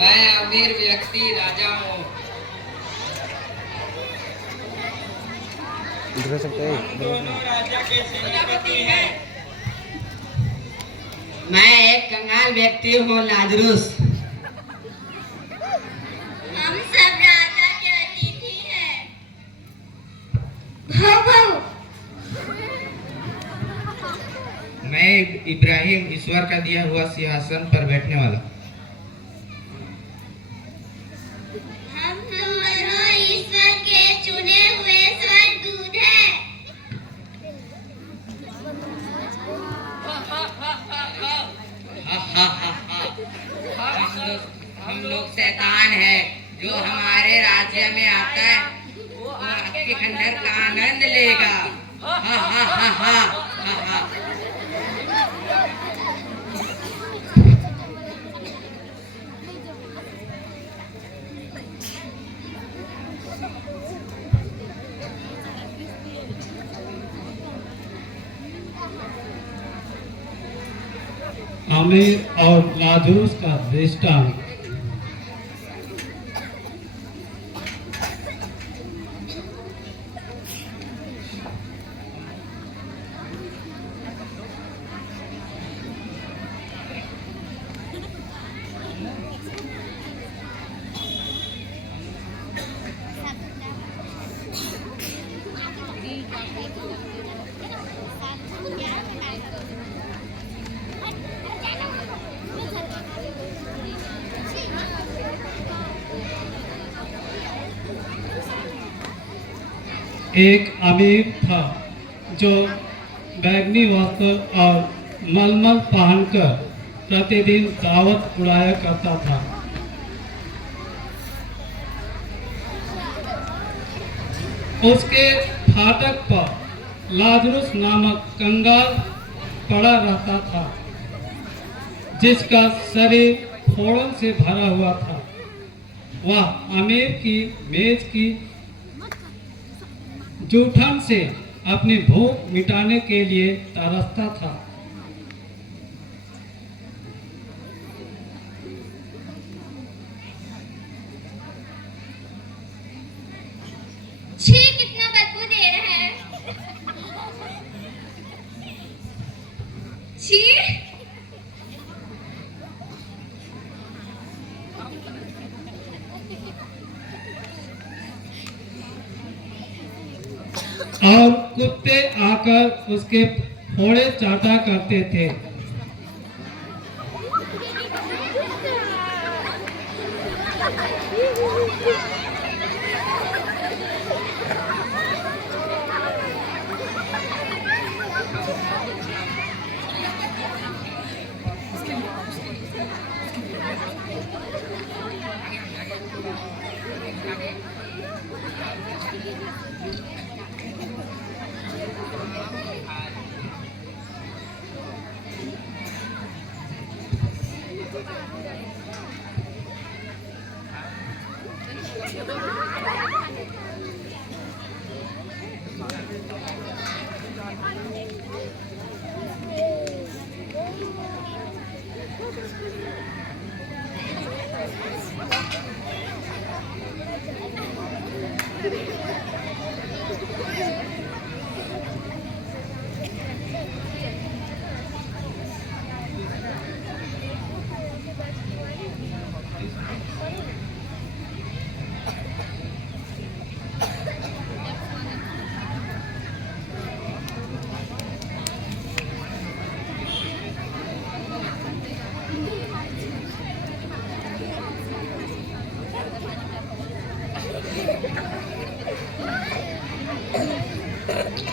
मैं अमीर व्यक्ति राजा हूँ। हम दोनों राजा के सेनापति हैं। मैं एक कंगाल व्यक्ति हूँ लाजरूस। हम सब राजा के अतिथि हैं। भाव भाव। मैं इब्राहिम, ईश्वर का दिया हुआ सिंहासन पर बैठने वाला। हम दोनों ईश्वर के चुने हुए स्वर्गदूत हैं। हम लोग शैतान है। जो हमारे राज्य में आता है वो आपके खंडहर का आनंद लेगा। हा हा हा हा हा हा। आमिर और लाजरूस का दृष्टांत। एक अमीर था जो बैगनी वस्त्र और मलमल पहनकर प्रतिदिन दावत उड़ाया करता था। उसके फाटक पर लाजरूस नामक कंगाल पड़ा रहता था, जिसका शरीर फोड़न से भरा हुआ था। वह अमीर की मेज की जूठन से अपनी भूख मिटाने के लिए तरसता था। छी, कितना बदबू दे रहा है। छी। और कुत्ते आकर उसके फोड़े चाटा करते थे।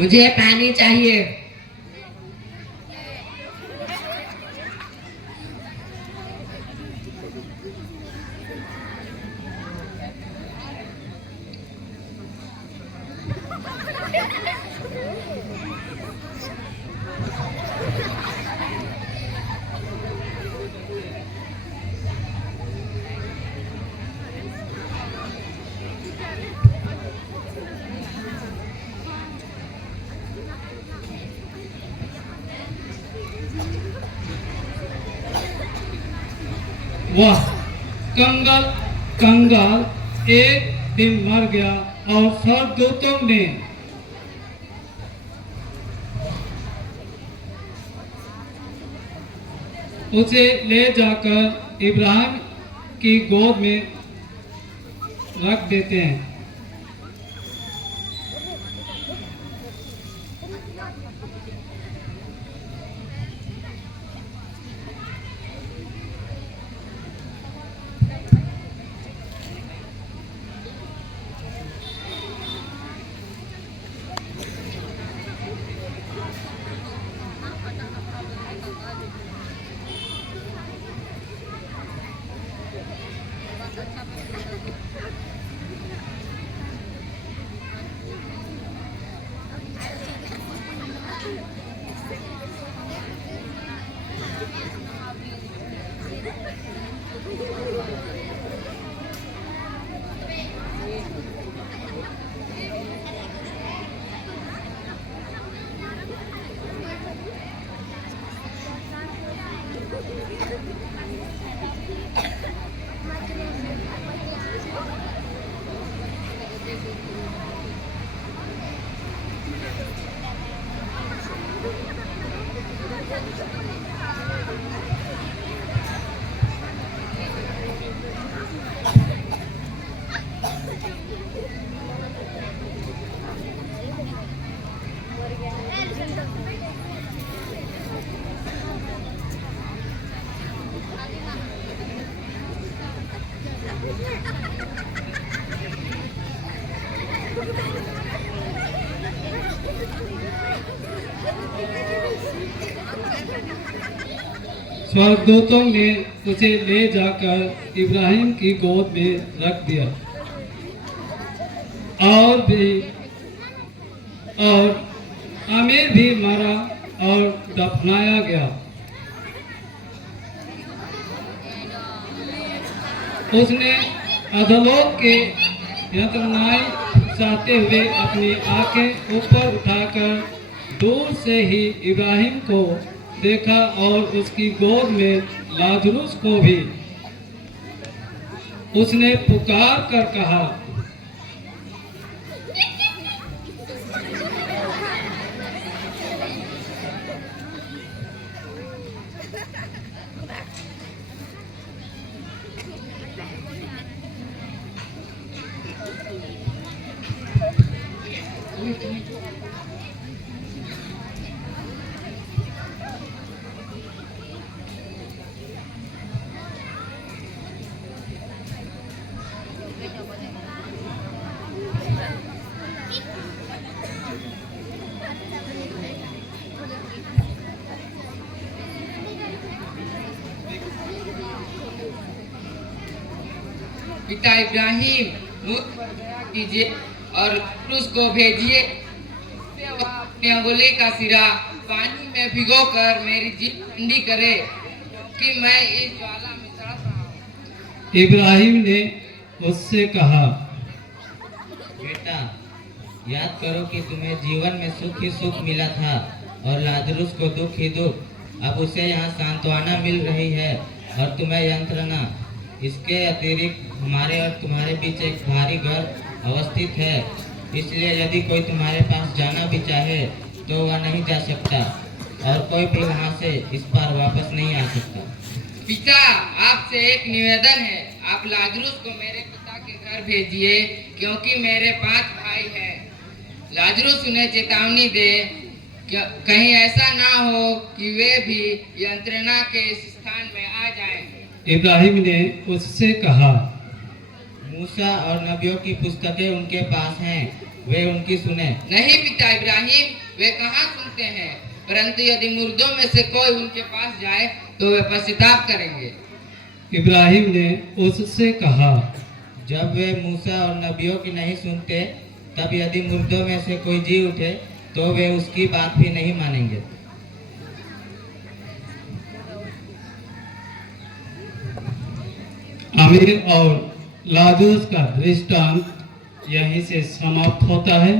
मुझे पानी चाहिए। वह कंगाल कंगाल एक दिन मर गया और स्वर्गदूतों ने उसे ले जाकर इब्राहिम की गोद में रख देते हैं। स्वर्गदूतों ने उसे ले जाकर इब्राहिम की गोद में रख दिया और आमिर भी मरा और दफनाया गया। उसने अधोलोक के यंत्रणाएं चाहते हुए अपनी आंखें ऊपर उठाकर दूर से ही इब्राहिम को देखा और उसकी गोद में लाजरुस को भी। उसने पुकार कर कहा, पिता इब्राहिम मूर्ख पर दया कीजिए और क्रूस को भेजिए। वह अपने अंगुली का सिरा पानी में भिगोकर मेरी जीभ ठंडी करे, कि मैं इस ज्वाला में तड़प रहा हूँ। इब्राहिम ने उससे कहा, बेटा, याद करो कि तुम्हें जीवन में सुख ही सुख मिला था और लाजरुस को दुख ही दुख। अब उसे यहाँ सांत्वना मिल रही है और तुम्हें यंत्रणा। इसके अतिरिक्त हमारे और तुम्हारे बीच एक भारी घर अवस्थित है, इसलिए यदि कोई तुम्हारे पास जाना भी चाहे तो वह नहीं जा सकता और कोई भी वहाँ से इस पार वापस नहीं आ सकता। पिता, आपसे एक निवेदन है, आप लाजरुस को मेरे पिता के घर भेजिए, क्योंकि मेरे 5 भाई हैं। लाजरुस उन्हें चेतावनी दे, कहीं ऐसा ना हो कि वे भी यंत्रणा के इस स्थान में आ जाएं। इब्राहिम ने उससे कहा, मूसा और नबियों की पुस्तकें उनके पास हैं, वे उनकी सुने। नहीं पिता इब्राहिम, वे कहाँ सुनते हैं, परंतु यदि मुर्दों में से कोई उनके पास जाए तो वे पश्चाताप करेंगे। इब्राहिम ने उससे कहा, जब वे मूसा और नबियों की नहीं सुनते, तब यदि मुर्दों में से कोई जी उठे तो वे उसकी बात भी नहीं मानेंगे। आमिर और लाजरुस का दृष्टांत यहीं से समाप्त होता है।